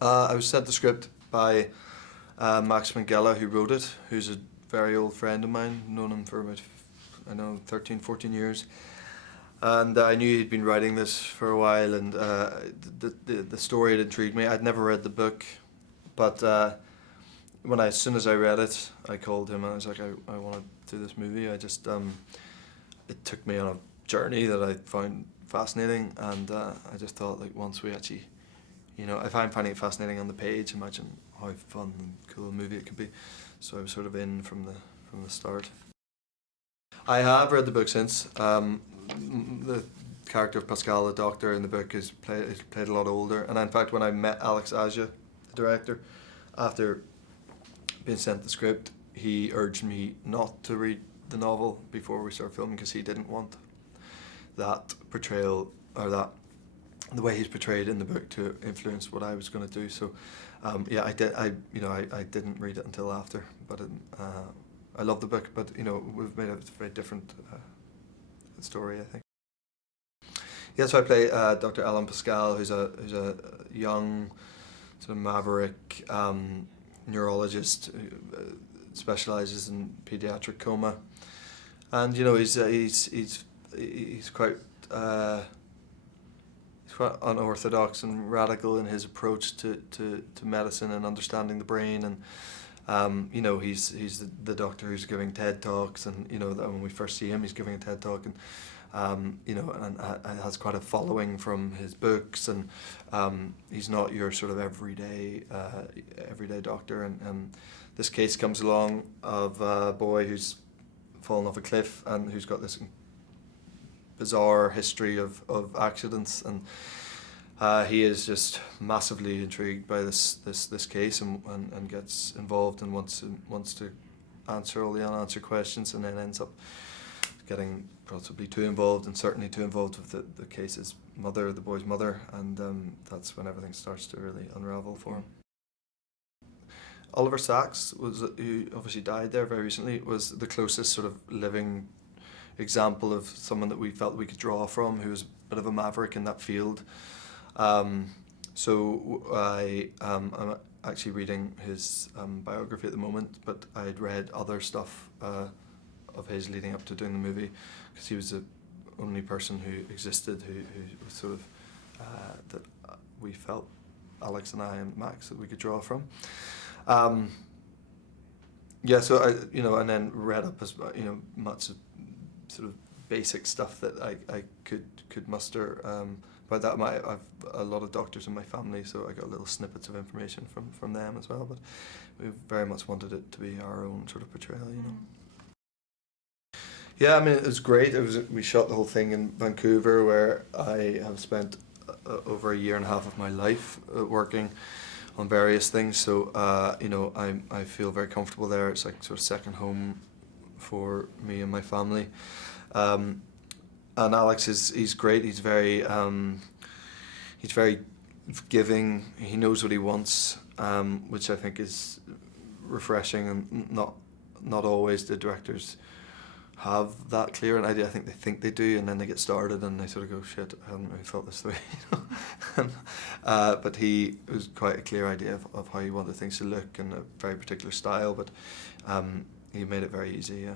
I was sent the script by Max Minghella, who wrote it, who's a very old friend of mine, known him for about, 13, 14 years. And I knew he'd been writing this for a while, and the story had intrigued me. I'd never read the book, but as soon as I read it, I called him and I was like, I want to do this movie. I just, it took me on a journey that I found fascinating, and I just thought, like, once we actually, if I'm finding it fascinating on the page, imagine how fun and cool a movie it could be. So I was sort of in from the start. I have read the book since. The character of Pascal, the doctor in the book, is played a lot older. And in fact, when I met Alex Aja, the director, after being sent the script, he urged me not to read the novel before we started filming because he didn't want that portrayal, or that the way he's portrayed in the book, to influence what I was going to do. So yeah, I didn't read it until after, but I love the book, but we've made a very different story, I think. Yeah, so I play Dr. Alan Pascal, who's a young sort of maverick neurologist who specialises in pediatric coma, and he's quite unorthodox and radical in his approach to medicine and understanding the brain, and he's the doctor who's giving TED Talks, and when we first see him, he's giving a TED Talk, and and has quite a following from his books, and he's not your sort of everyday doctor, and this case comes along of a boy who's fallen off a cliff and who's got this bizarre history of accidents, and he is just massively intrigued by this case, and gets involved and wants to answer all the unanswered questions, and then ends up getting possibly too involved, and certainly too involved with the case's mother, the boy's mother, and that's when everything starts to really unravel for him. Oliver Sacks, who obviously died there very recently, was the closest sort of living example of someone that we felt we could draw from, who was a bit of a maverick in that field. So I'm actually reading his biography at the moment, but I had read other stuff of his leading up to doing the movie, because he was the only person who existed who was sort of that we felt, Alex and I and Max, that we could draw from. Yeah, so and then read up as much of sort of basic stuff that I could muster. By that, I've a lot of doctors in my family, so I got little snippets of information from them as well. But we very much wanted it to be our own sort of portrayal, Yeah, I mean, it was great. We shot the whole thing in Vancouver, where I have spent over a year and a half of my life working on various things. So I feel very comfortable there. It's like sort of second home for me and my family. And Alex he's great. He's very giving. He knows what he wants, which I think is refreshing, and not always the directors have that clear an idea. I think they do, and then they get started and they sort of go, shit, I hadn't really thought this through. But he was quite a clear idea of how he wanted things to look, and a very particular style, but he made it very easy, yeah.